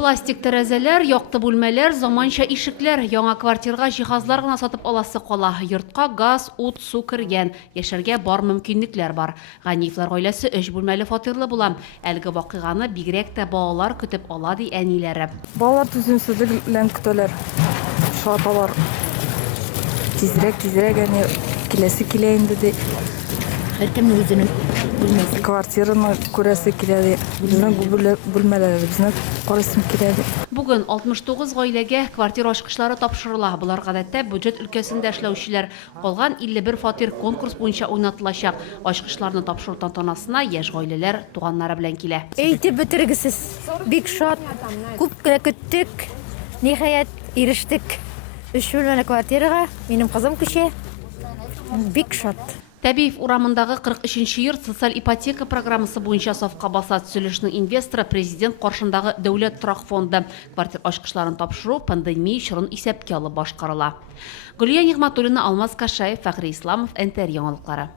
Пластик тәрәзәләр, яқты бүлмәләр, заманча ишекләр, яңа квартирга җиһазлар гына сатып аласы кала. Йортка газ, ут, су кергән. Яшәргә бар мөмкинлекләр бар. Ганиевлар гаиләсе 3 бүлмәле фатирлы була. Әлеге вакыйганы бигрәк тә балалар көтеп ала ди әниләре. Балалар түземсезлек белән көтәләр. Шаталар. Тизрәк әни киләсе килә инде ди. Һәркемнең үзенең бүлмәсе. Квартираны күрәсе килә ди. Безнең бүлмәләребезне карасым килә ди. Бүген 69 гаиләгә квартира ачкычлары тапшырыла. Булар гадәттә бюджет өлкәсендә эшләүчеләр. Калган 51 фатир конкурс буенча уйнатылачак. Ачкычларны тапшыру тантанасына яшь гаиләләр туганнары белән килә. Әйтеп бетергесез. Бик шат. Күп кенә көттек. Ниһаять ирештек. 3 бүлмәле квартирага минем кызым күчә. Бик шат. Тәбиев урамындагы 43-нче йорт социаль ипотека программасы буенча сафка баса. Төзелешнең инвесторы президент каршындагы дәүләт торак фонды. Квартира ачкычларын тапшыру пандемия чорын исәпкә алып башкарыла. Гөлия Нигъматуллина, Алмаз Кашаев, Фәхри Исламов, НТР яңалыклары.